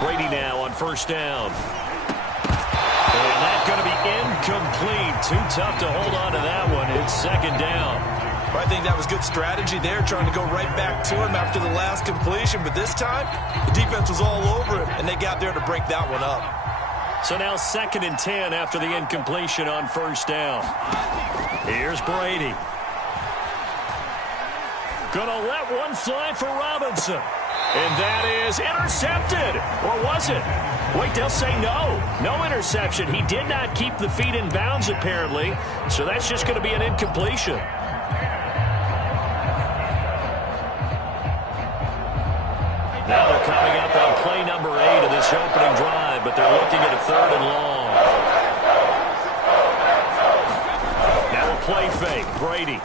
Brady now on first down. And that's going to be incomplete. Too tough to hold on to that one. It's second down. I think that was good strategy there, trying to go right back to him after the last completion. But this time, the defense was all over him, and they got there to break that one up. So now 2nd and 10 after the incompletion on first down. Here's Brady. Gonna let one fly for Robinson. And that is intercepted. Or was it? Wait, they'll say no. No interception. He did not keep the feet in bounds, apparently. So that's just going to be an incompletion. Now they're coming up on play number 8 of this opening drive, but they're looking at a 3rd and long. Now a play fake. Brady.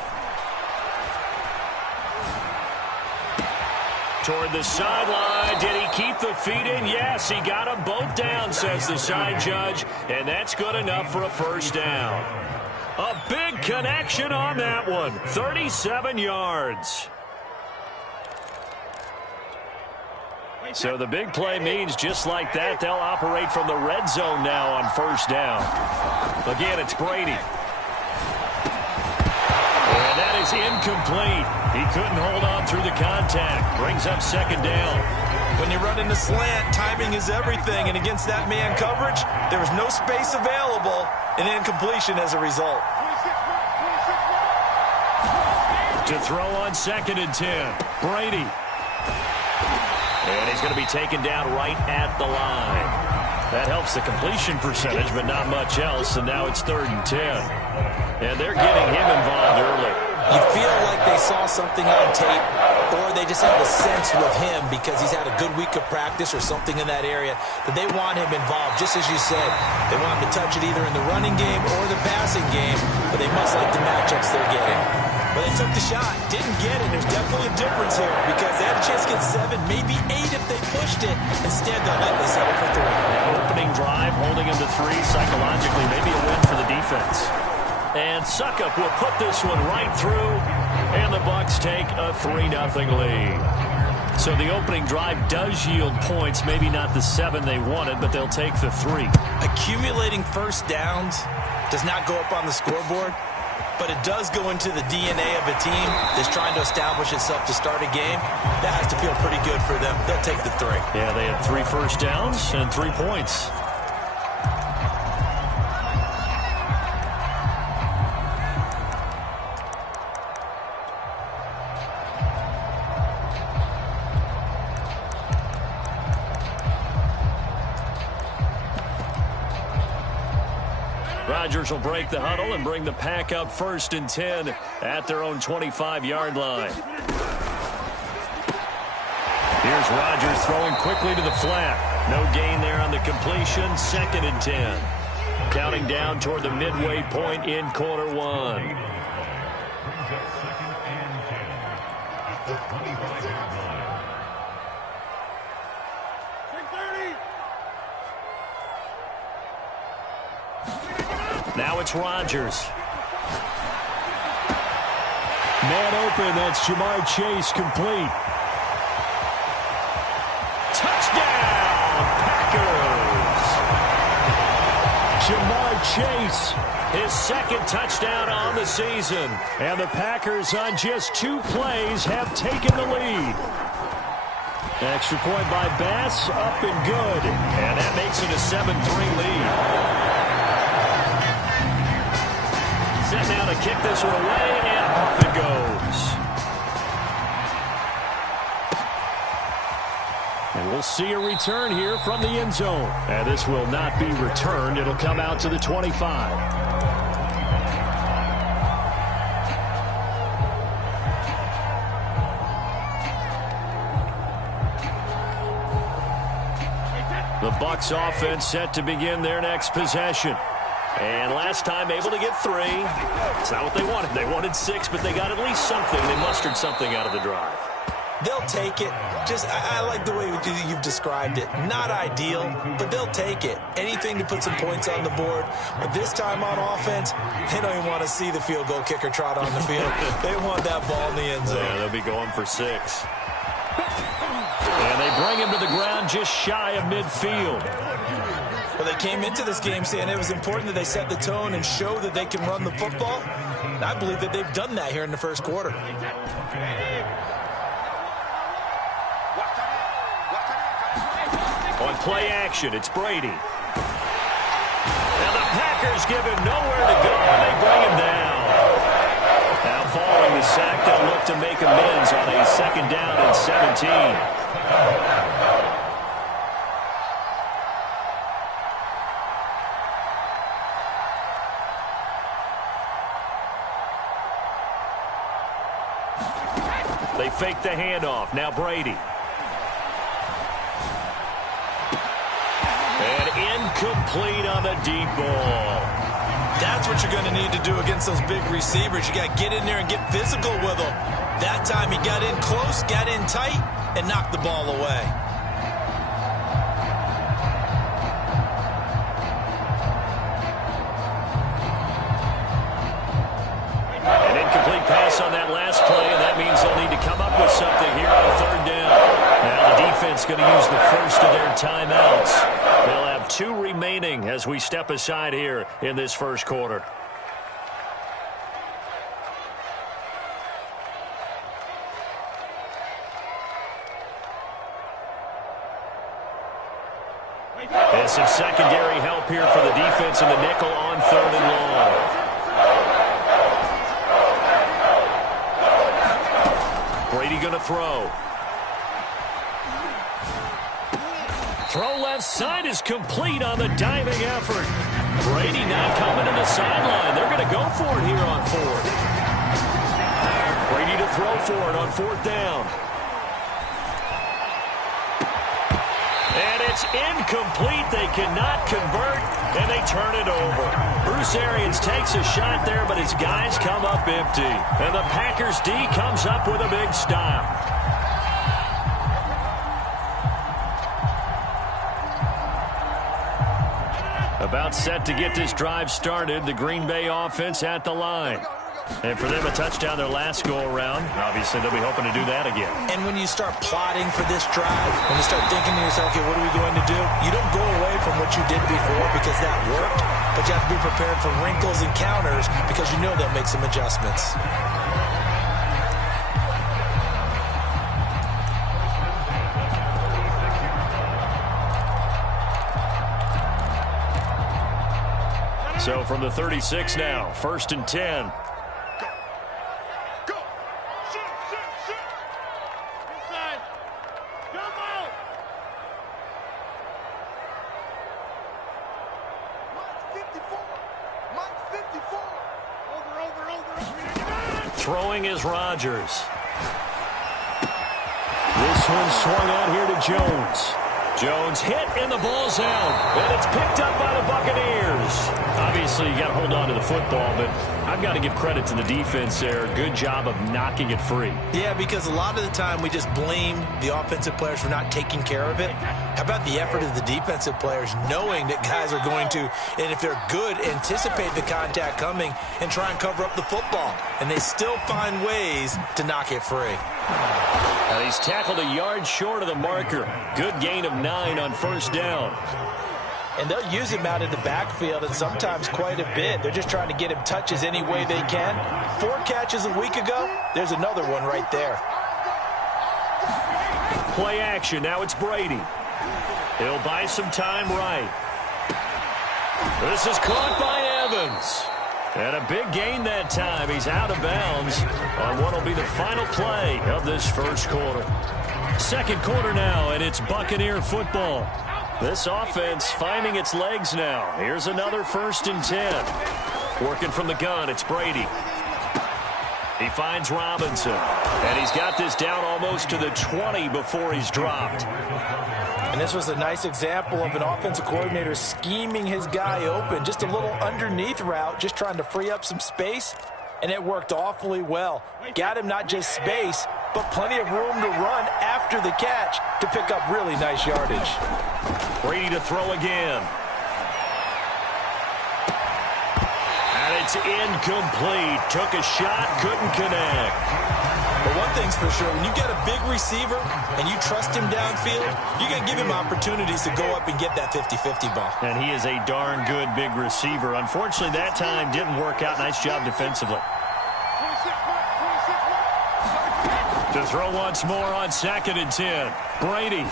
Toward the sideline. Did he keep the feet in? Yes, he got them both down, says the side judge. And that's good enough for a first down. A big connection on that one. 37 yards. So the big play means just like that, they'll operate from the red zone now on first down. Again, it's Brady. And that is incomplete. He couldn't hold on through the contact. Brings up second down. When you run into slant, timing is everything. And against that man coverage, there was no space available. An incompletion as a result. To throw on 2nd and 10. Brady. And he's going to be taken down right at the line. That helps the completion percentage, but not much else. And now it's 3rd and 10. And they're getting him involved early. You feel like they saw something on tape, or they just have a sense with him because he's had a good week of practice or something in that area that they want him involved. Just as you said, they want him to touch it either in the running game or the passing game, but they must like the matchups they're getting. But they took the shot, didn't get it. There's definitely a difference here because they had a chance to get 7, maybe 8 if they pushed it. Instead, they'll let this settle for 3. Opening drive, holding him to 3 psychologically, maybe a win for the defense. And Suckup will put this one right through, and the Bucs take a 3-0 lead. So the opening drive does yield points, maybe not the 7 they wanted, but they'll take the 3. Accumulating first downs does not go up on the scoreboard, but it does go into the DNA of a team that's trying to establish itself to start a game. That has to feel pretty good for them. They'll take the 3. Yeah, they had 3 first downs and 3 points. Rodgers will break the huddle and bring the pack up 1st and 10 at their own 25-yard line. Here's Rodgers throwing quickly to the flat. No gain there on the completion. 2nd and 10. Counting down toward the midway point in quarter 1. Now it's Rodgers. Man open, that's Jamar Chase complete. Touchdown, Packers! Jamar Chase, his 2nd touchdown on the season. And the Packers on just 2 plays have taken the lead. Extra point by Bass, up and good. And that makes it a 7-3 lead. Set now to kick this one away, and off it goes. And we'll see a return here from the end zone. And this will not be returned. It'll come out to the 25. The Bucs offense set to begin their next possession. And last time able to get 3. It's not what they wanted. They wanted 6, but they got at least something. They mustered something out of the drive. They'll take it. I like the way you've described it. Not ideal, but they'll take it. Anything to put some points on the board. But this time on offense, they don't even want to see the field goal kicker trot on the field. They want that ball in the end zone. Yeah, they'll be going for 6. And they bring him to the ground just shy of midfield. Well, they came into this game saying it was important that they set the tone and show that they can run the football. And I believe that they've done that here in the first quarter. On play action, it's Brady. And the Packers give him nowhere to go, and they bring him down. Now following the sack, they'll look to make amends on a 2nd down and 17. They fake the handoff. Now Brady. And incomplete on the deep ball. That's what you're going to need to do against those big receivers. You got to get in there and get physical with them. That time he got in close, got in tight, and knocked the ball away. An incomplete pass on that last play, and that means they'll need to come up with something here on 3rd down. Now the defense going to use the first of their timeouts. They'll have 2 remaining as we step aside here in this first quarter. And some secondary help here for the defense in the nickel on 3rd and long. Brady going to throw. Throw left side is complete on the diving effort. Brady not coming to the sideline. They're going to go for it here on 4th. Brady to throw for it on 4th down. And it's incomplete. They cannot convert, and they turn it over. Bruce Arians takes a shot there, but his guys come up empty. And the Packers D comes up with a big stop. About set to get this drive started. The Green Bay offense at the line. And for them, a touchdown their last go-around. Obviously, they'll be hoping to do that again. And when you start plotting for this drive, when you start thinking to yourself, okay, what are we going to do? You don't go away from what you did before because that worked, but you have to be prepared for wrinkles and counters because you know they'll make some adjustments. So from the 36 now, 1st and 10. Throwing is Rodgers. This one swung out here to Jones. Jones hit and the ball's out. And it's picked up by the Buccaneers. Obviously, you got to hold on to the football, but I've got to give credit to the defense there. Good job of knocking it free. Yeah, because a lot of the time we just blame the offensive players for not taking care of it. How about the effort of the defensive players knowing that guys are going to, and if they're good, anticipate the contact coming and try and cover up the football. And they still find ways to knock it free. And he's tackled a yard short of the marker. Good gain of 9 on 1st down. And they'll use him out in the backfield, and sometimes quite a bit. They're just trying to get him touches any way they can. 4 catches a week ago, there's another one right there. Play action, now it's Brady. He'll buy some time right. This is caught by Evans. And a big gain that time. He's out of bounds on what will be the final play of this first quarter. Second quarter now, and it's Buccaneer football. This offense finding its legs now. Here's another 1st and 10. Working from the gun, it's Brady. He finds Robinson. And he's got this down almost to the 20 before he's dropped. And this was a nice example of an offensive coordinator scheming his guy open. Just a little underneath route, just trying to free up some space. And it worked awfully well. Got him not just space, but plenty of room to run after the catch to pick up really nice yardage. Brady to throw again. And it's incomplete. Took a shot, couldn't connect. But one thing's for sure, when you get a big receiver and you trust him downfield, you're going to give him opportunities to go up and get that 50-50 ball. And he is a darn good big receiver. Unfortunately, that time didn't work out. Nice job defensively. To throw once more on 2nd and 10. Brady.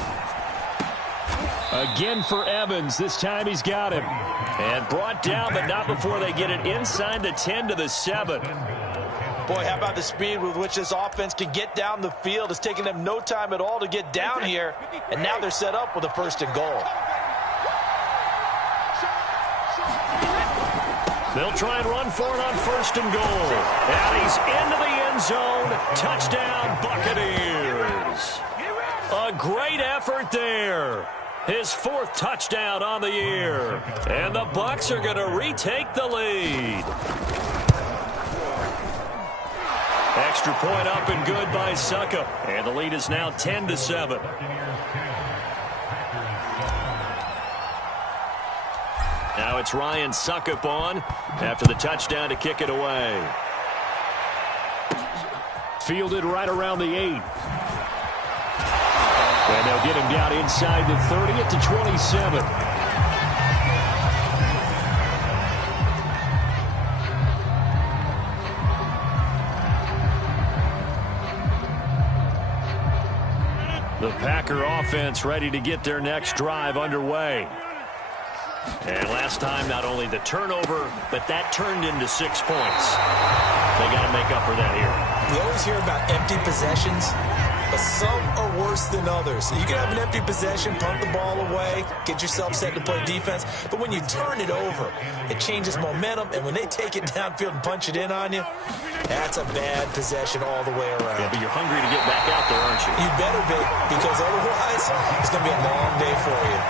Again for Evans. This time he's got him. And brought down, but not before they get it inside the 10 to the 7. Boy, how about the speed with which this offense can get down the field? It's taking them no time at all to get down here, and now they're set up with a 1st and goal. They'll try and run for it on 1st and goal. And he's into the end zone. Touchdown, Buccaneers. A great effort there. His 4th touchdown on the year. And the Bucs are going to retake the lead. Extra point up and good by Suckup. And the lead is now 10-7. Now it's Ryan Suckup on after the touchdown to kick it away. Fielded right around the 8. And they'll get him down inside the 30 at the 27. The Packer offense ready to get their next drive underway. And last time, not only the turnover, but that turned into 6 points. They got to make up for that here. We always hear about empty possessions, but some are worse than others. You can have an empty possession, punt the ball away, get yourself set to play defense, but when you turn it over, it changes momentum, and when they take it downfield and punch it in on you, that's a bad possession all the way around. Yeah, but you're hungry to get back out there, aren't you? You better be, because otherwise, it's going to be a long day for you.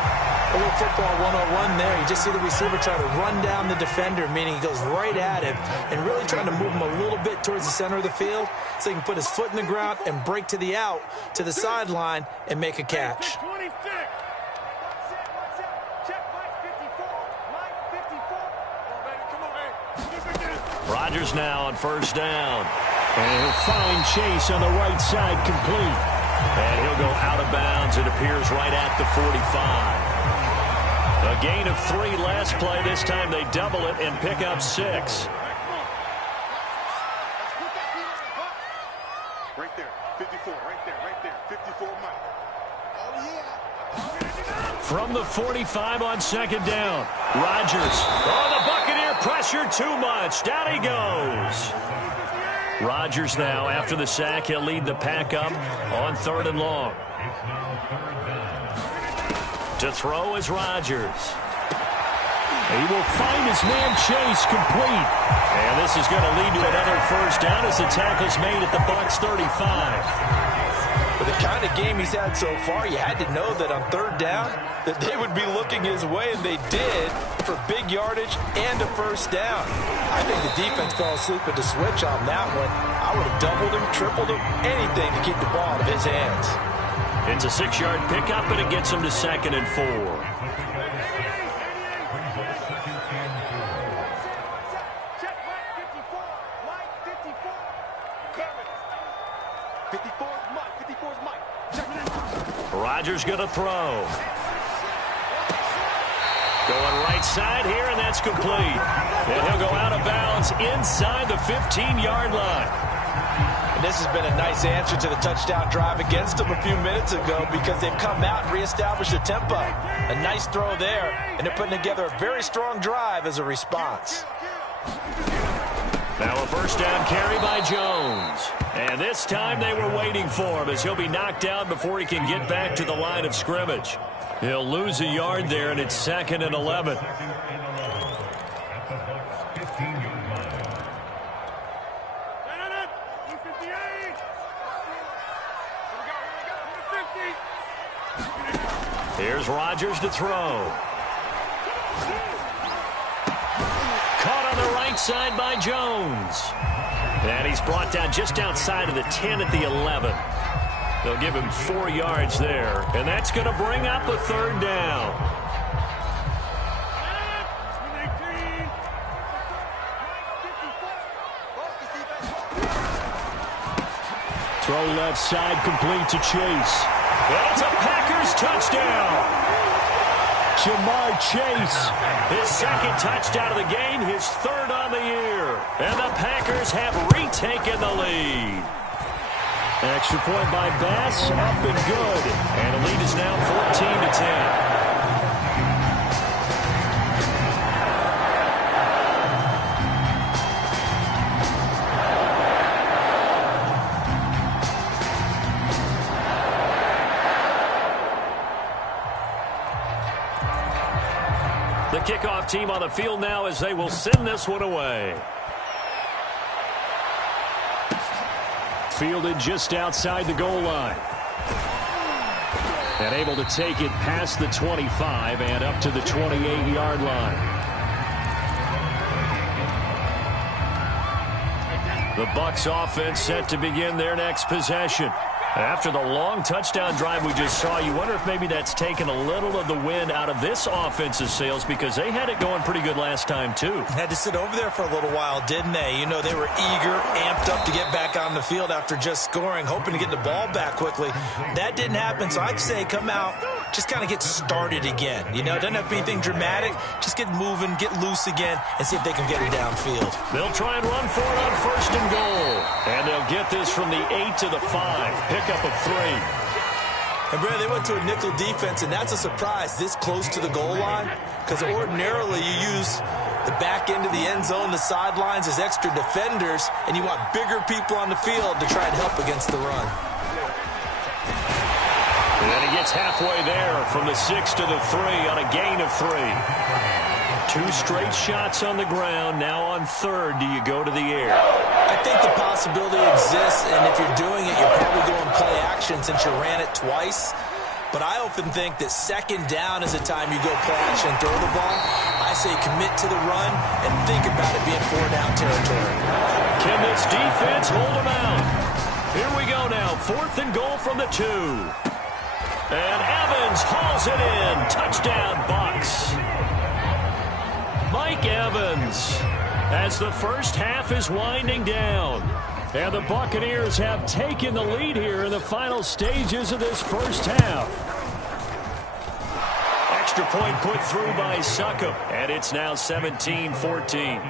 A little football 101 there. You just see the receiver try to run down the defender, meaning he goes right at him and really trying to move him a little bit towards the center of the field so he can put his foot in the ground and break to the out, to the sideline, and make a catch. Rodgers now on 1st down. And he'll find Chase on the right side complete. And he'll go out of bounds. It appears right at the 45. A gain of 3 last play. This time they double it and pick up 6. Right there, 54, right there, 54, Mike. Oh, yeah. From the 45 on 2nd down. Rodgers. Oh, the Buccaneer pressure too much. Down he goes. Rodgers now, after the sack, he'll lead the pack up on 3rd and long. To throw is Rodgers. He will find his man Chase complete. And this is going to lead to another 1st down as the tackle's made at the Bucs 35. With the kind of game he's had so far, you had to know that on 3rd down that they would be looking his way, and they did, for big yardage and a 1st down. I think the defense fell asleep at the switch on that one. I would have doubled him, tripled him, anything to keep the ball out of his hands. It's a 6-yard pickup, and it gets him to 2nd and 4. Rodgers going to throw. Going right side here, and that's complete. And he'll go out of bounds inside the 15-yard line. And this has been a nice answer to the touchdown drive against them a few minutes ago because they've come out and reestablished the tempo. A nice throw there, and they're putting together a very strong drive as a response. Now a 1st down carry by Jones. And this time they were waiting for him as he'll be knocked down before he can get back to the line of scrimmage. He'll lose a yard there, and it's 2nd and 11. Here's Rodgers to throw. Caught on the right side by Jones. And he's brought down just outside of the 10 at the 11. They'll give him 4 yards there. And that's going to bring up a 3rd down. Throw left side, complete to Chase. And it's a Packers touchdown. Jamar Chase, his second touchdown of the game, his third on the year. And the Packers have retaken the lead. Extra point by Bass, up and good. And the lead is now 14-10. The kickoff team on the field now as they will send this one away. Fielded just outside the goal line. And able to take it past the 25 and up to the 28-yard line. The Bucs offense set to begin their next possession. After the long touchdown drive we just saw, you wonder if maybe that's taken a little of the wind out of this offense's sails because they had it going pretty good last time, too. Had to sit over there for a little while, didn't they? You know, they were eager, amped up to get back on the field after just scoring, hoping to get the ball back quickly. That didn't happen, so I'd say come out, just kind of get started again. You know, it doesn't have to be anything dramatic. Just get moving, get loose again, and see if they can get it downfield. They'll try and run for it on first and goal. And they'll get this from the 8 to the 5. Pickup of 3. And, Brad, they went to a nickel defense, and that's a surprise this close to the goal line because ordinarily you use the back end of the end zone, the sidelines as extra defenders, and you want bigger people on the field to try and help against the run. And then he gets halfway there from the 6 to the 3 on a gain of 3. 2 straight shots on the ground. Now on third, do you go to the air? I think the possibility exists, and if you're doing it, you're probably going play action since you ran it twice. But I often think that second down is a time you go play action and throw the ball. I say commit to the run and think about it being 4-down territory. Can this defense hold them out? Here we go now. 4th and goal from the 2. And Evans hauls it in. Touchdown, Bucs. Mike Evans, as the first half is winding down. And the Buccaneers have taken the lead here in the final stages of this first half. Extra point put through by Succop, and it's now 17-14.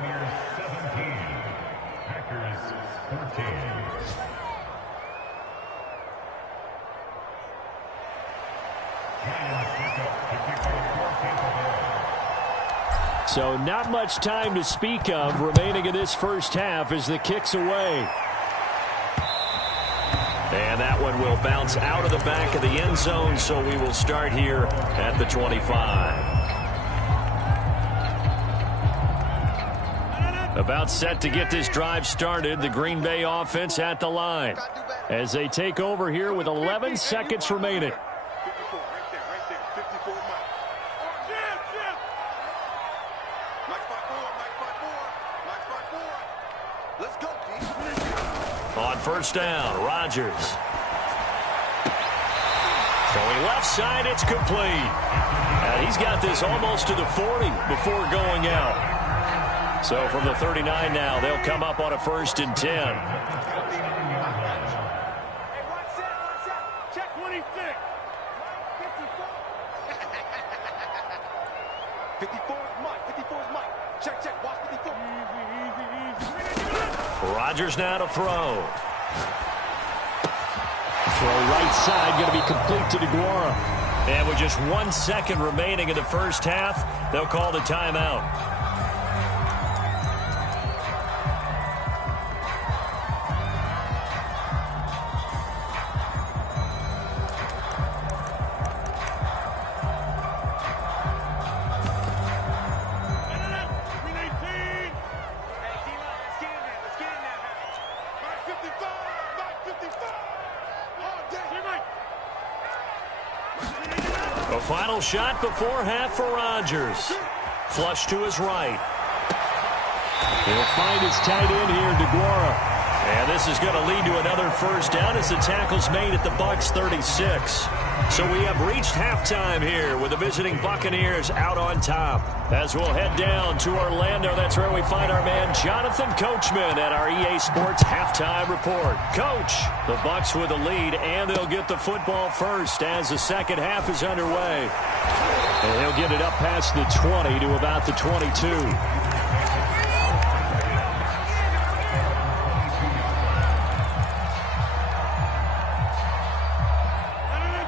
So not much time to speak of remaining in this first half as the kick's away. And that one will bounce out of the back of the end zone, so we will start here at the 25. About set to get this drive started, the Green Bay offense at the line as they take over here with 11 seconds remaining. On first down, Rodgers. Throwing left side, it's complete. And he's got this almost to the 40 before going out. So from the 39 now, they'll come up on a 1st and 10. Hey, one set. Check 26. 54 is Mike. 54 is Mike. Check. Watch 54. Rodgers now to throw. Throw right side, going to be complete to DeGuara. And with just 1 second remaining in the first half, they'll call the timeout. A final shot before half for Rodgers. Flush to his right. He'll find his tight end here, DeGuara. And this is going to lead to another first down as the tackle's made at the Bucs 36. So we have reached halftime here with the visiting Buccaneers out on top. As we'll head down to Orlando, that's where we find our man Jonathan Coachman at our EA Sports Halftime Report. Coach, the Bucs with the lead, and they'll get the football first as the second half is underway. And he'll get it up past the 20 to about the 22.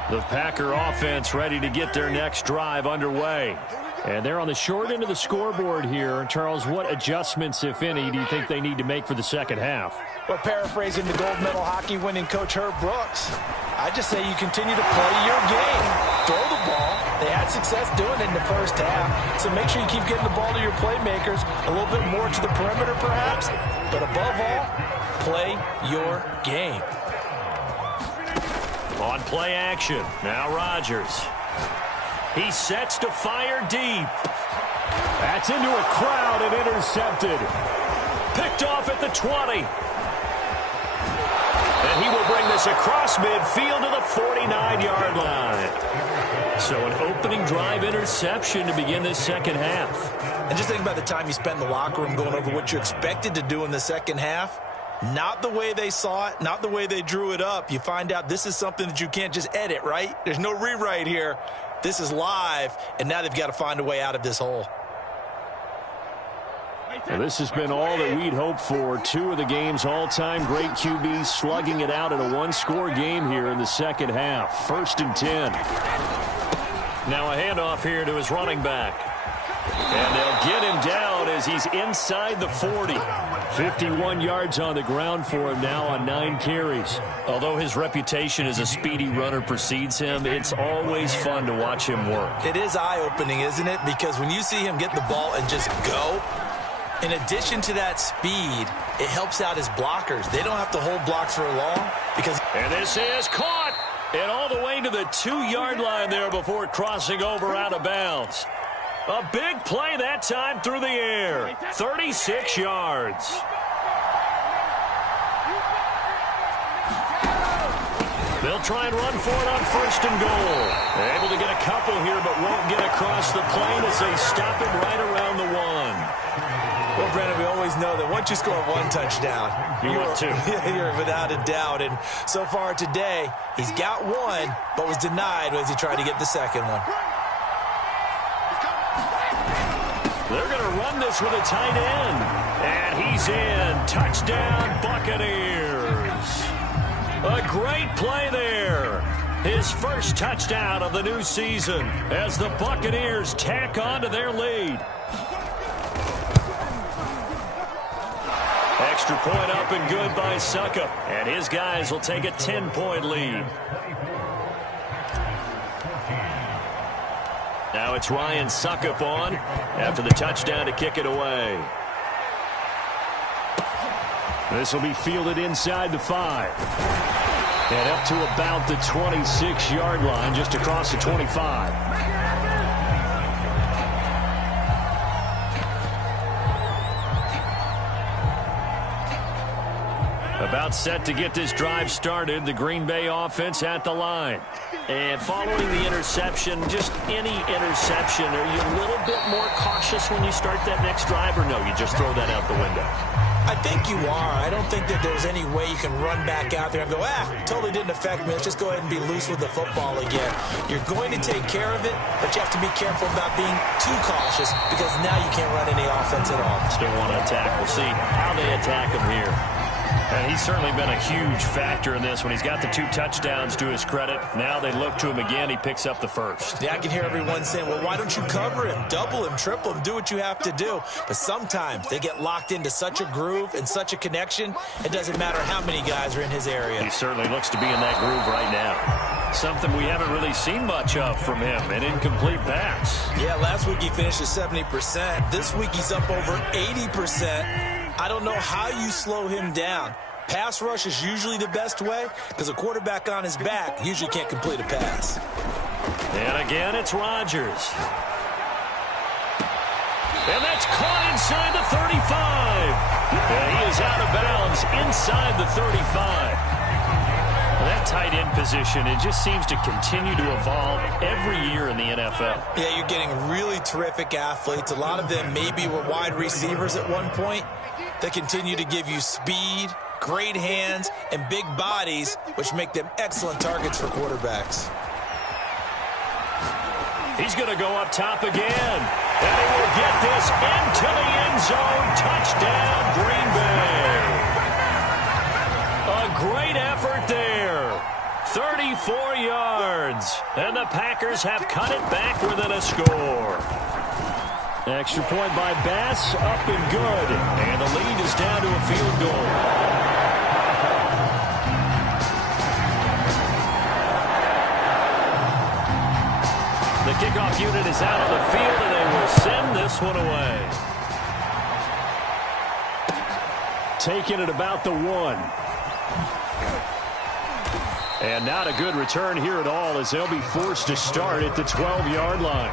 The Packer offense ready to get their next drive underway. And they're on the short end of the scoreboard here. Charles, what adjustments, if any, do you think they need to make for the second half? Well, paraphrasing the gold medal hockey winning coach Herb Brooks, I just say you continue to play your game. Throw the ball. They had success doing it in the first half. So make sure you keep getting the ball to your playmakers, a little bit more to the perimeter perhaps. But above all, play your game. On play action, now Rodgers. He sets to fire deep. That's into a crowd and intercepted. Picked off at the 20. And he will bring this across midfield to the 49-yard line. So an opening drive interception to begin this second half. And just think about the time you spent in the locker room going over what you expected to do in the second half. Not the way they saw it, not the way they drew it up. You find out this is something that you can't just edit, right? There's no rewrite here. This is live, and now they've got to find a way out of this hole. Well, this has been all that we'd hoped for. Two of the game's all-time great QBs slugging it out in a one-score game here in the second half. 1st and 10. Now a handoff here to his running back. And they'll get him down as he's inside the 40. 51 yards on the ground for him now on 9 carries. Although his reputation as a speedy runner precedes him, it's always fun to watch him work. It is eye-opening, isn't it? Because when you see him get the ball and just go, in addition to that speed, it helps out his blockers. They don't have to hold blocks for long because... And this is caught! And all the way to the 2-yard line there before crossing over out of bounds. A big play that time through the air. 36 yards. They'll try and run for it on 1st and goal. They're able to get a couple here, but won't get across the plane as they stop it right around the 1. Well, Brandon, we always know that once you score one touchdown, you're without a doubt. And so far today, he's got one, but was denied as he tried to get the second one. They're going to run this with a tight end. And he's in. Touchdown, Buccaneers. A great play there. His first touchdown of the new season as the Buccaneers tack on to their lead. Extra point up and good by Suckup. And his guys will take a 10-point lead. Now it's Ryan Suckup on after the touchdown to kick it away. This will be fielded inside the 5. And up to about the 26-yard line, just across the 25. About set to get this drive started, the Green Bay offense at the line. And following the interception, just any interception, are you a little bit more cautious when you start that next drive, or no, you just throw that out the window? I think you are. I don't think that there's any way you can run back out there and go, totally didn't affect me. Let's just go ahead and be loose with the football again. You're going to take care of it, but you have to be careful about being too cautious because now you can't run any offense at all. Still want to attack. We'll see how they attack him here. And he's certainly been a huge factor in this when he's got the 2 touchdowns to his credit. Now they look to him again. He picks up the first. Yeah, I can hear everyone saying, well, why don't you cover him, double him, triple him, do what you have to do. But sometimes they get locked into such a groove and such a connection, it doesn't matter how many guys are in his area. He certainly looks to be in that groove right now. Something we haven't really seen much of from him, an incomplete pass. Yeah, last week he finished at 70%. This week he's up over 80%. I don't know how you slow him down. Pass rush is usually the best way because a quarterback on his back usually can't complete a pass. And again, it's Rodgers. And that's caught inside the 35. And he is out of bounds inside the 35. That tight end position, it just seems to continue to evolve every year in the NFL. Yeah, you're getting really terrific athletes. A lot of them maybe were wide receivers at one point. They continue to give you speed, great hands, and big bodies, which make them excellent targets for quarterbacks. He's going to go up top again. And he will get this into the end zone. Touchdown, Green Bay. A great effort there. 34 yards. And the Packers have cut it back within a score. Extra point by Bass, up and good. And the lead is down to a field goal. The kickoff unit is out on the field, and they will send this one away. Taking it about the 1. And not a good return here at all, as they'll be forced to start at the 12-yard line.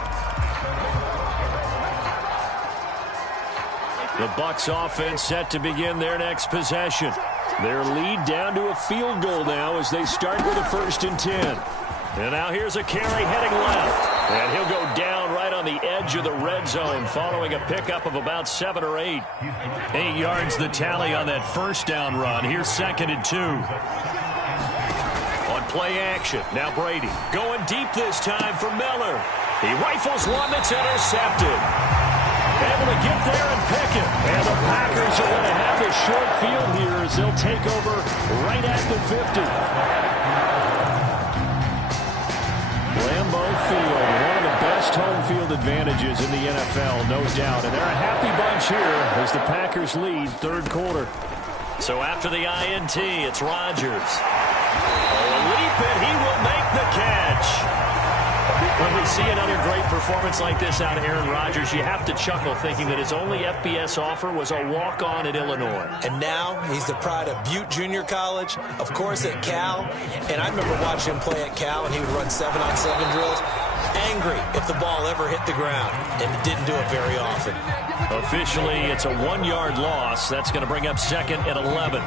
The Bucs offense set to begin their next possession. Their lead down to a field goal now as they start with a 1st and 10. And now here's a carry heading left. And he'll go down right on the edge of the red zone following a pickup of about 7 or 8. 8 yards the tally on that first down run. Here's 2nd and 2. On play action, now Brady going deep this time for Miller. He rifles one that's intercepted. Able to get there and pick it. And the Packers are going to have this short field here as they'll take over right at the 50. Lambeau Field, one of the best home field advantages in the NFL, no doubt. And they're a happy bunch here as the Packers lead 3rd quarter. So after the INT, it's Rodgers. Oh, a leap, and he will make the catch. When we see another great performance like this out of Aaron Rodgers, you have to chuckle thinking that his only FBS offer was a walk-on at Illinois. And now he's the pride of Butte Junior College, of course at Cal. And I remember watching him play at Cal, and he would run 7-on-7 drills. Angry if the ball ever hit the ground, and didn't do it very often. Officially, it's a 1-yard loss. That's going to bring up 2nd and 11.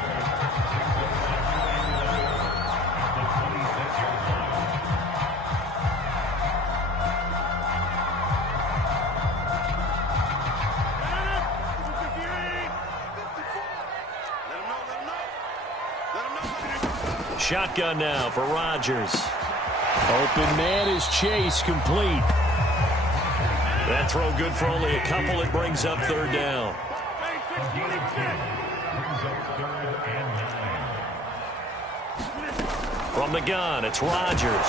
Shotgun now for Rodgers. Open man is Chase, complete. That throw good for only a couple. It brings up 3rd down. From the gun, it's Rodgers.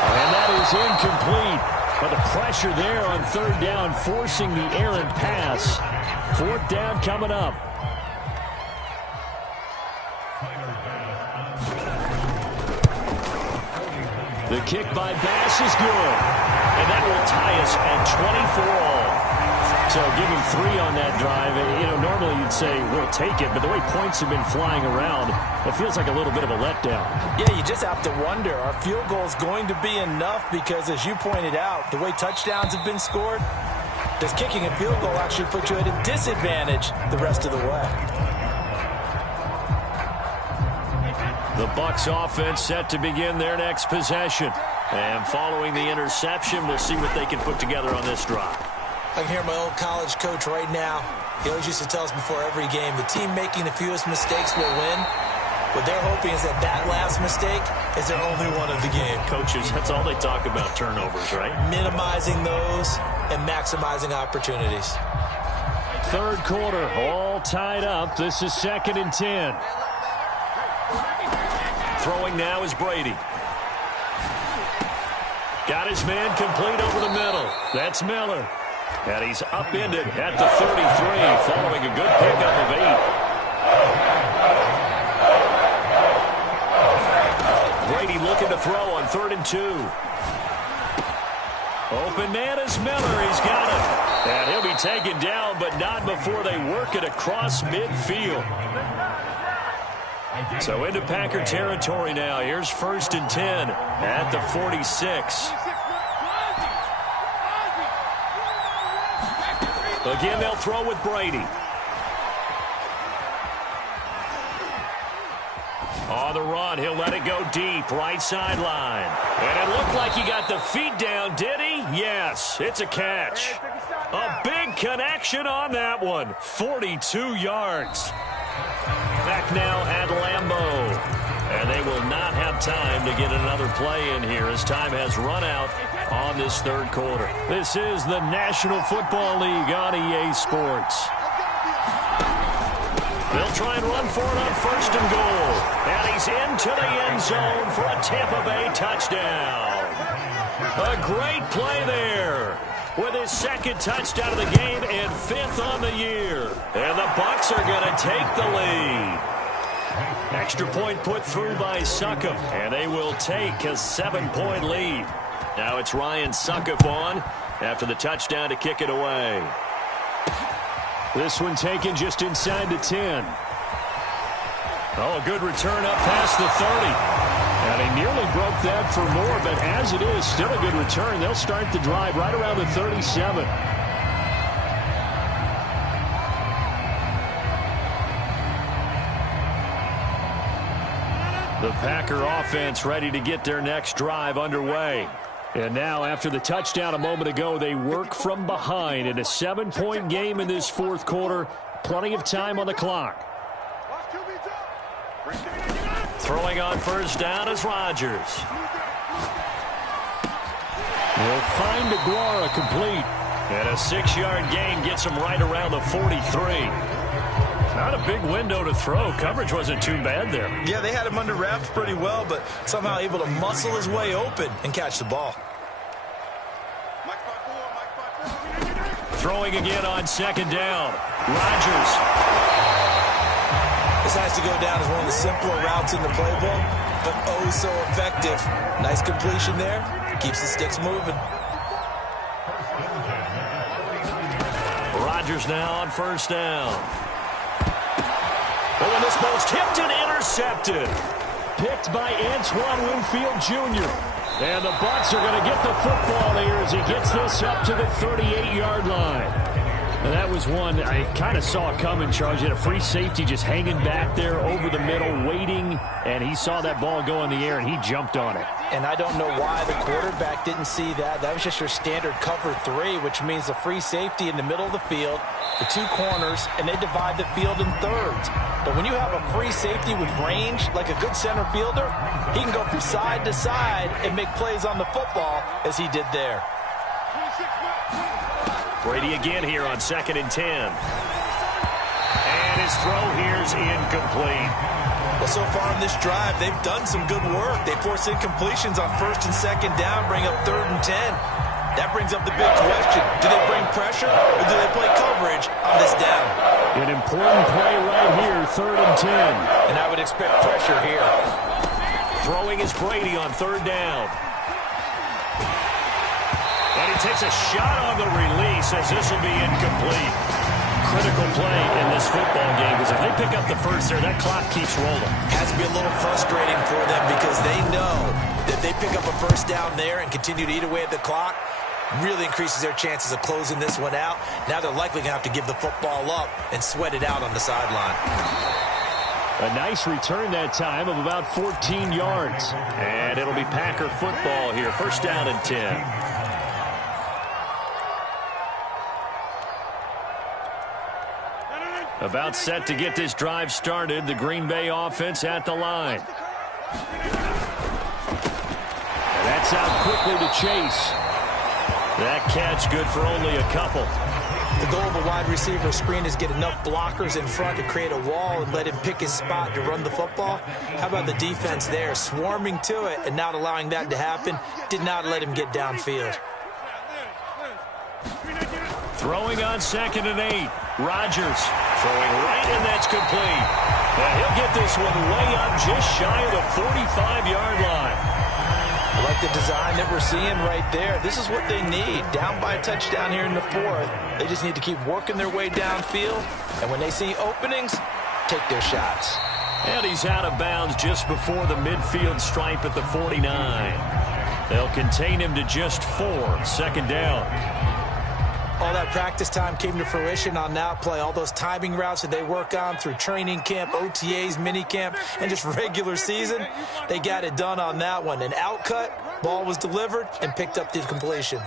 And that is incomplete. But the pressure there on 3rd down, forcing the errant pass. 4th down coming up. The kick by Bass is good. And that will tie us at 24-all. So give him 3 on that drive. You know, normally you'd say, we'll take it. But the way points have been flying around, it feels like a little bit of a letdown. Yeah, you just have to wonder, are field goals going to be enough? Because as you pointed out, the way touchdowns have been scored, does kicking a field goal actually put you at a disadvantage the rest of the way? The Bucs offense set to begin their next possession. And following the interception, we'll see what they can put together on this drive. I can hear my old college coach right now. He always used to tell us before every game, the team making the fewest mistakes will win. What they're hoping is that that last mistake is their only one of the game. Coaches, that's all they talk about, turnovers, right? Minimizing those and maximizing opportunities. 3rd quarter, all tied up. This is 2nd and 10. Throwing now is Brady. Got his man complete over the middle. That's Miller. And he's upended at the 33, following a good pickup of 8. Brady looking to throw on 3rd and 2. Open man is Miller. He's got it. And he'll be taken down, but not before they work it across midfield. So into Packer territory now. Here's 1st and 10 at the 46. Again, they'll throw with Brady. On the run, he'll let it go deep, right sideline. And it looked like he got the feet down, did he? Yes, it's a catch. A big connection on that one. 42 yards. Back now at Lambeau. And they will not have time to get another play in here as time has run out on this third quarter. This is the National Football League on EA Sports. They'll try and run for it on first and goal. And he's into the end zone for a Tampa Bay touchdown. A great play there with his second touchdown of the game and fifth on the year. And the Bucs are going to take the lead. Extra point put through by Succop. And they will take a 7-point lead. Now it's Ryan Succop on after the touchdown to kick it away. This one taken just inside the 10. Oh, a good return up past the 30. And he nearly broke that for more, but as it is, still a good return. They'll start the drive right around the 37. The Packer offense ready to get their next drive underway. And now, after the touchdown a moment ago, they work from behind in a 7-point game in this fourth quarter. Plenty of time on the clock. Throwing on first down is Rodgers. He'll find Aguara complete. And a 6-yard gain gets him right around the 43. Not a big window to throw. Coverage wasn't too bad there. Yeah, they had him under wraps pretty well, but somehow able to muscle his way open and catch the ball. Throwing again on second down. Rodgers. This has to go down as one of the simpler routes in the playbook, but oh so effective. Nice completion there. Keeps the sticks moving. Rodgers now on first down. Oh, and this ball's tipped and intercepted. Picked by Antoine Winfield Jr. And the Bucs are going to get the football here as he gets this up to the 38-yard line. And that was one I kind of saw coming, Charles. He had a free safety just hanging back there over the middle, waiting, and he saw that ball go in the air, and he jumped on it. And I don't know why the quarterback didn't see that. That was just your standard cover 3, which means a free safety in the middle of the field, the 2 corners, and they divide the field in thirds. But when you have a free safety with range, like a good center fielder, he can go from side to side and make plays on the football as he did there. Brady again here on 2nd and 10. And his throw here's incomplete. Well, so far in this drive, they've done some good work. They force incompletions on 1st and 2nd down, bring up 3rd and 10. That brings up the big question. Do they bring pressure or do they play coverage on this down? An important play right here, 3rd and 10. And I would expect pressure here. Throwing is Brady on 3rd down. And he takes a shot on the release as this will be incomplete. Critical play in this football game because if they pick up the first there, that clock keeps rolling. Has to be a little frustrating for them because they know that if they pick up a first down there and continue to eat away at the clock, really increases their chances of closing this one out. Now they're likely going to have to give the football up and sweat it out on the sideline. A nice return that time of about 14 yards. And it'll be Packer football here. First down and 10. About set to get this drive started. The Green Bay offense at the line. And that's out quickly to Chase. That catch good for only a couple. The goal of a wide receiver screen is get enough blockers in front to create a wall and let him pick his spot to run the football. How about the defense there, swarming to it and not allowing that to happen? Did not let him get downfield. Throwing on 2nd and 8. Rodgers throwing right, and that's complete. And he'll get this one way up just shy of the 45-yard line. I like the design that we're seeing right there. This is what they need. Down by a touchdown here in the 4th. They just need to keep working their way downfield. And when they see openings, take their shots. And he's out of bounds just before the midfield stripe at the 49. They'll contain him to just 4. 2nd down. All that practice time came to fruition on that play. All those timing routes that they work on through training camp, OTAs, minicamp, and just regular season, they got it done on that one. An outcut, ball was delivered, and picked up the completion.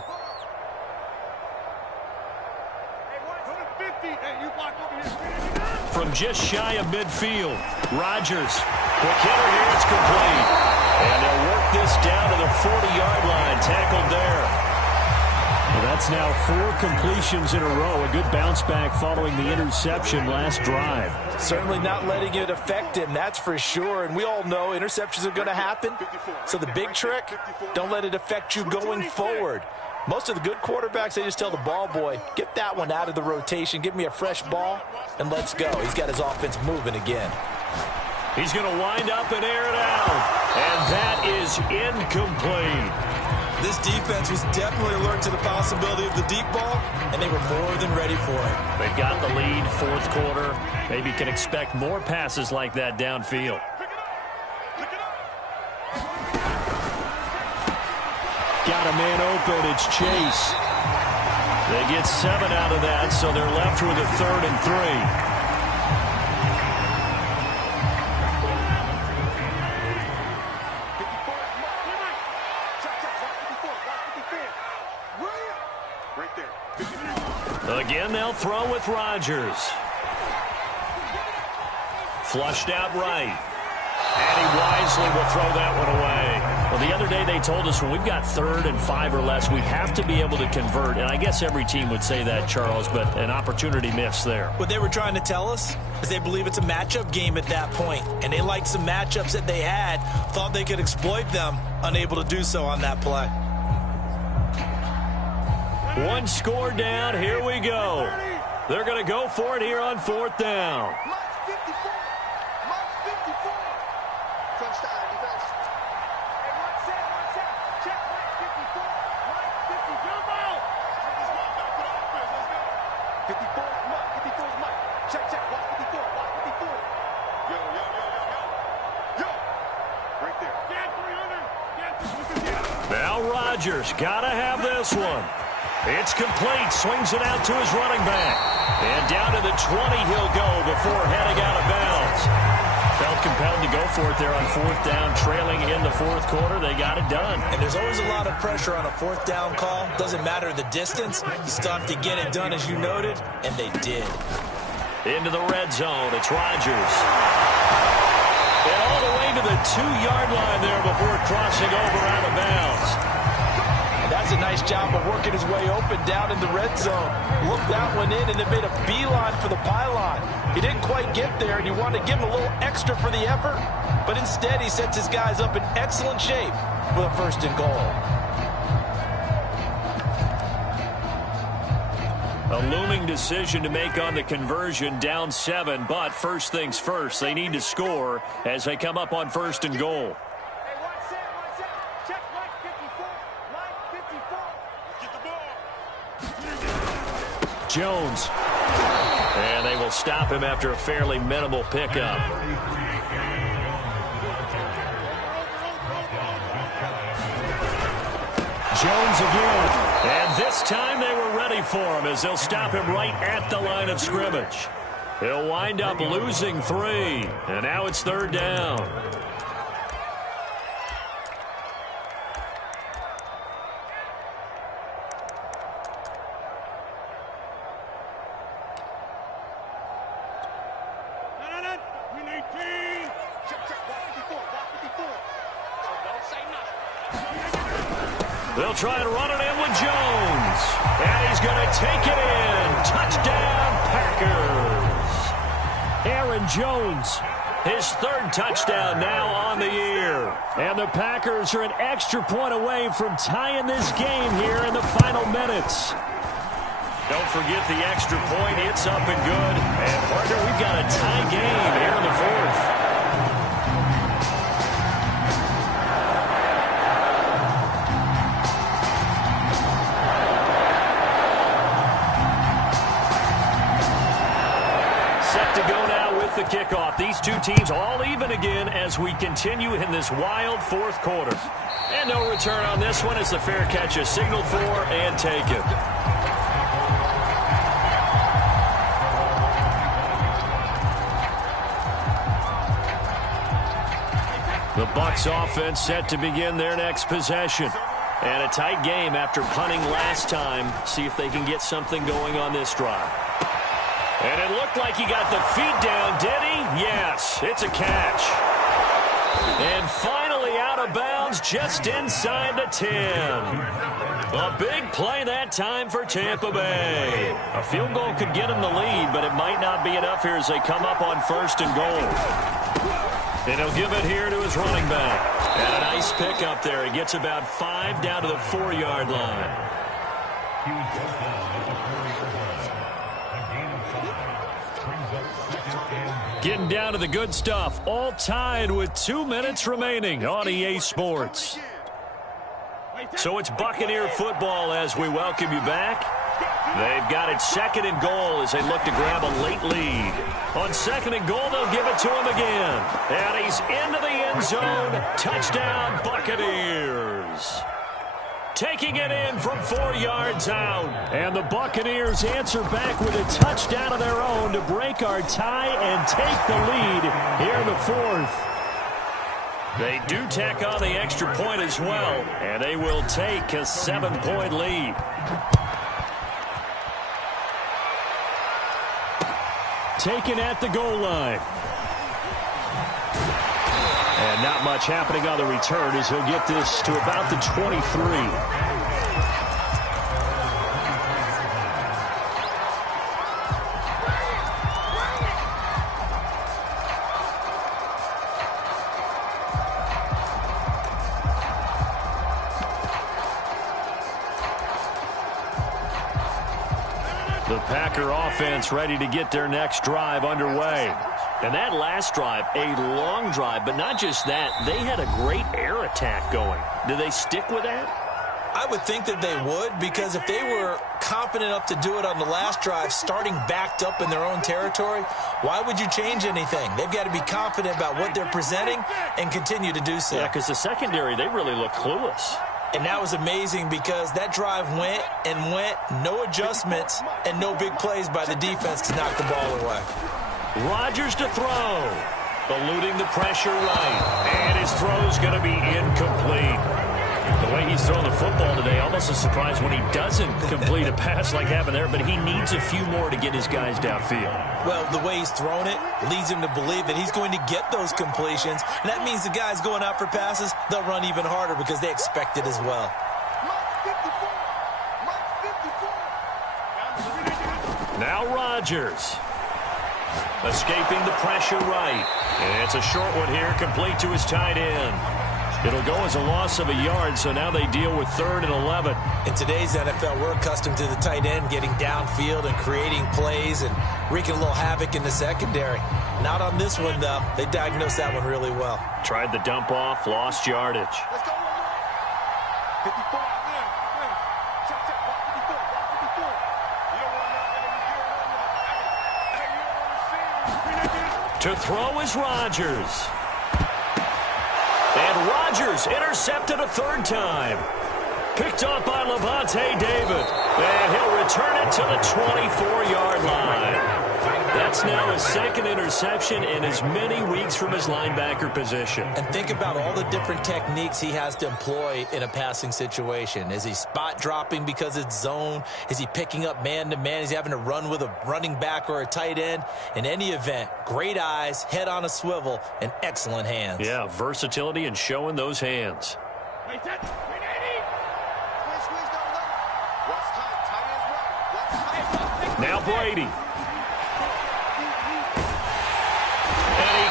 From just shy of midfield, Rodgers. Quick hitter here, it's complete. And they'll work this down to the 40-yard line, tackled there. Well, that's now 4 completions in a row. A good bounce back following the interception last drive. Certainly not letting it affect him, that's for sure. And we all know interceptions are going to happen. So the big trick, don't let it affect you going forward. Most of the good quarterbacks, they just tell the ball boy, get that one out of the rotation, give me a fresh ball, and let's go. He's got his offense moving again. He's going to wind up and air it out. And that is incomplete. This defense was definitely alert to the possibility of the deep ball, and they were more than ready for it. They've got the lead, fourth quarter. Maybe can expect more passes like that downfield. Got a man open. It's Chase. They get 7 out of that, so they're left with a 3rd and 3. Again, they'll throw with Rodgers. Flushed out right. And he wisely will throw that one away. Well, the other day they told us when we've got 3rd and 5 or less, we have to be able to convert. And I guess every team would say that, Charles, but an opportunity missed there. What they were trying to tell us is they believe it's a matchup game at that point. And they liked some matchups that they had, thought they could exploit them, unable to do so on that play. One score down. Here we go. They're going to go for it here on 4th down. Now Rodgers got to have this one. It's complete. Swings it out to his running back. And down to the 20 he'll go before heading out of bounds. Felt compelled to go for it there on 4th down, trailing in the 4th quarter. They got it done. And there's always a lot of pressure on a 4th down call. Doesn't matter the distance. You still have to get it done, as you noted, and they did. Into the red zone. It's Rodgers. And all the way to the 2-yard line there before crossing over out of bounds. That's a nice job of working his way open down in the red zone. Looked that one in and then made a beeline for the pylon. He didn't quite get there, and you wanted to give him a little extra for the effort. But instead, he sets his guys up in excellent shape with a 1st and goal. A looming decision to make on the conversion, down 7. But first things first, they need to score as they come up on 1st and goal. Jones. And they will stop him after a fairly minimal pickup. Jones again. And this time they were ready for him as they'll stop him right at the line of scrimmage. He'll wind up losing 3. And now it's 3rd down. They'll try and run it in with Jones. And he's going to take it in. Touchdown, Packers. Aaron Jones, his 3rd touchdown now on the year. And the Packers are an extra point away from tying this game here in the final minutes. Don't forget the extra point. It's up and good. And, partner, we've got a tie game here in the 4th. To go now with the kickoff. These two teams all even again as we continue in this wild 4th quarter. And no return on this one as the fair catch is signaled for and taken. The Bucs offense set to begin their next possession. And a tight game after punting last time. See if they can get something going on this drive. And it looked like he got the feet down, did he? Yes, it's a catch. And finally out of bounds just inside the 10. A big play that time for Tampa Bay. A field goal could get them the lead, but it might not be enough here as they come up on 1st and goal. And he'll give it here to his running back. And a nice pickup there. He gets about 5 down to the 4-yard line. Getting down to the good stuff. All tied with 2 minutes remaining on EA Sports. So it's Buccaneer football as we welcome you back. They've got it 2nd and goal as they look to grab a late lead. On 2nd and goal, they'll give it to him again. And he's into the end zone. Touchdown, Buccaneers. Taking it in from 4 yards out. And the Buccaneers answer back with a touchdown of their own to break our tie and take the lead here in the 4th. They do tack on the extra point as well, and they will take a 7-point lead. Taken at the goal line. And not much happening on the return as he'll get this to about the 23. The Packer offense ready to get their next drive underway. And that last drive, a long drive, but not just that, they had a great air attack going. Do they stick with that? I would think that they would, because if they were confident enough to do it on the last drive, starting backed up in their own territory, why would you change anything? They've got to be confident about what they're presenting and continue to do so. Yeah, because the secondary, they really look clueless. And that was amazing because that drive went and went, no adjustments, and no big plays by the defense to knock the ball away. Rodgers to throw. Eluding the pressure right. And his throw's going to be incomplete. The way he's throwing the football today, almost a surprise when he doesn't complete a pass like happened there, but he needs a few more to get his guys downfield. Well, the way he's thrown it leads him to believe that he's going to get those completions, and that means the guys going out for passes, they'll run even harder because they expect it as well. Now Rodgers. Escaping the pressure right. And it's a short one here, complete to his tight end. It'll go as a loss of a yard, so now they deal with 3rd and 11. In today's NFL, we're accustomed to the tight end getting downfield and creating plays and wreaking a little havoc in the secondary. Not on this one, though. They diagnosed that one really well. Tried the dump off, lost yardage. Let's go, 54. Check, 54. You don't want to throw is Rodgers. And Rodgers intercepted a 3rd time. Picked off by Levante David. And he'll return it to the 24-yard line. That's now his 2nd interception in as many weeks from his linebacker position. And think about all the different techniques he has to employ in a passing situation. Is he spot dropping because it's zone? Is he picking up man-to-man? Is he having to run with a running back or a tight end? In any event, great eyes, head on a swivel, and excellent hands. Yeah, versatility and showing those hands. Now Brady.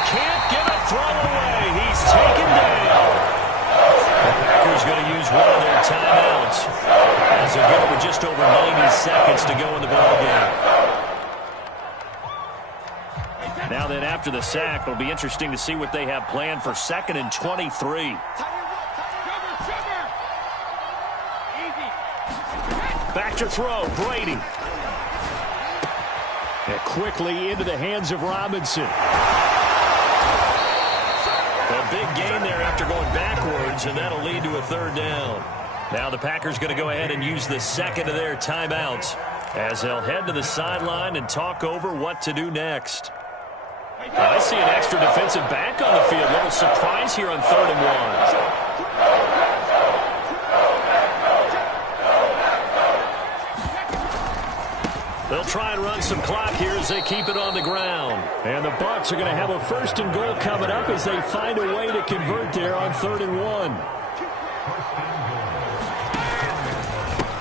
Can't get a throw away. He's taken down. The Packers going to use one of their timeouts as they go with just over 90 seconds to go in the ballgame. Now then, after the sack, it'll be interesting to see what they have planned for 2nd and 23. Back to throw, Brady. And quickly into the hands of Robinson. A big gain there after going backwards, and that'll lead to a 3rd down. Now the Packers going to go ahead and use the 2nd of their timeouts as they'll head to the sideline and talk over what to do next. I see an extra defensive back on the field. Little surprise here on 3rd and 1. They'll try and run some clock here as they keep it on the ground. And the Bucs are going to have a 1st and goal coming up as they find a way to convert there on 3rd and 1.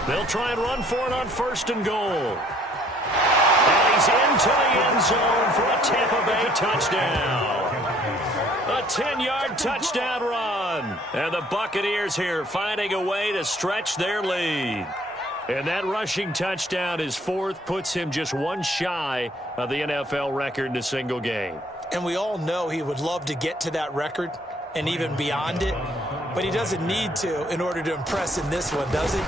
They'll try and run for it on 1st and goal. And he's into the end zone for a Tampa Bay touchdown. A 10-yard touchdown run. And the Buccaneers here finding a way to stretch their lead. And that rushing touchdown, his 4th, puts him just one shy of the NFL record in a single game. And we all know he would love to get to that record and even beyond it, but he doesn't need to in order to impress in this one, does he?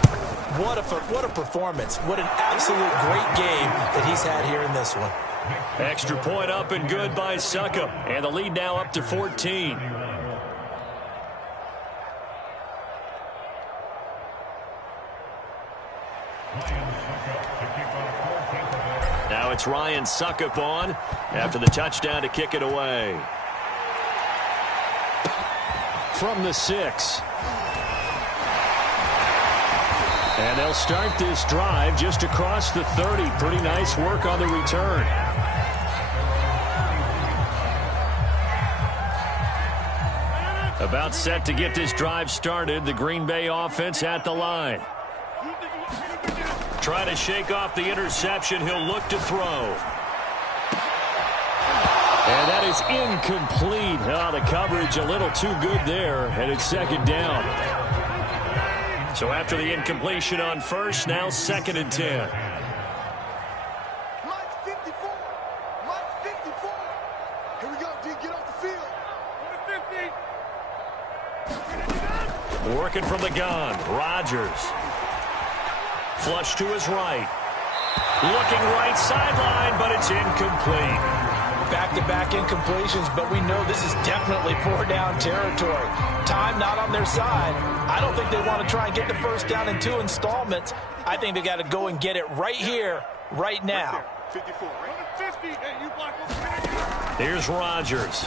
What a performance. What an absolute great game that he's had here in this one. Extra point up and good by Succop. And the lead now up to 14. Now it's Ryan Succop on after the touchdown to kick it away. From the 6. And they'll start this drive just across the 30. Pretty nice work on the return. About set to get this drive started. The Green Bay offense at the line. Trying to shake off the interception. He'll look to throw. And that is incomplete. Oh, the coverage a little too good there. And it's 2nd down. So after the incompletion on 1st, now 2nd and 10. Mike 54. Mike 54. Here we go, D. Get off the field. 50. Working from the gun. Rodgers. Flush to his right. Looking right sideline, but it's incomplete. Back-to-back incompletions, but we know this is definitely 4-down territory. Time not on their side. I don't think they want to try and get the 1st down in 2 installments. I think they got to go and get it right here, right now. 54. 50. Hey, you block. Here's Rodgers.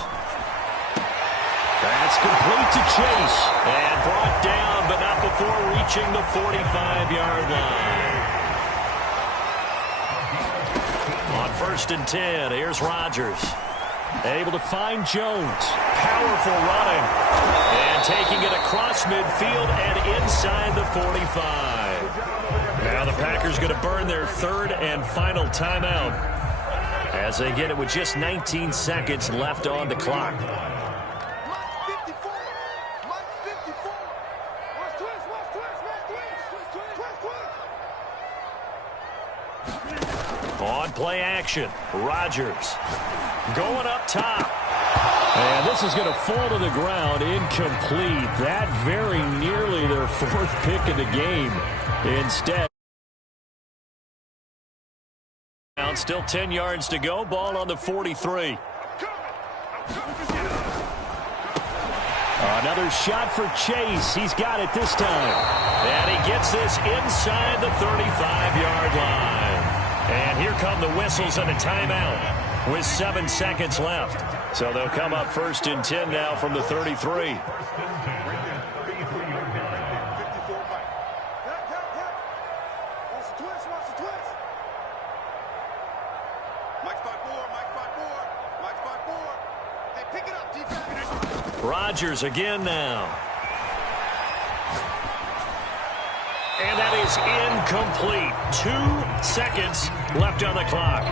That's complete to Chase. And brought down, but not before reaching the 45-yard line. On 1st and 10, here's Rodgers. Able to find Jones. Powerful running. And taking it across midfield and inside the 45. Now the Packers going to burn their 3rd and final timeout as they get it with just 19 seconds left on the clock. On play action, Rodgers going up top. And this is going to fall to the ground, incomplete. That very nearly their 4th pick of the game. Instead, still 10 yards to go. Ball on the 43. Another shot for Chase. He's got it this time. And he gets this inside the 35-yard line. And here come the whistles and a timeout with 7 seconds left. So they'll come up 1st and 10 now from the 33. Rodgers again now. And that is incomplete. 2 seconds left on the clock.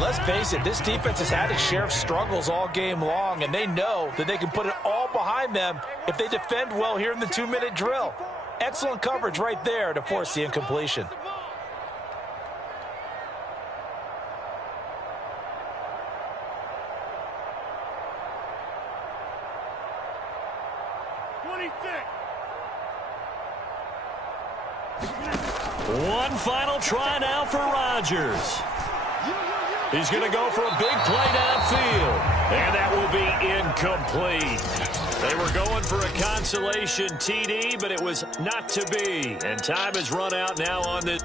Let's face it, this defense has had its share of struggles all game long, and they know that they can put it all behind them if they defend well here in the 2-minute drill. Excellent coverage right there to force the incompletion. One final try now for Rodgers. He's going to go for a big play downfield. And that will be incomplete. They were going for a consolation TD, but it was not to be. And time has run out now on the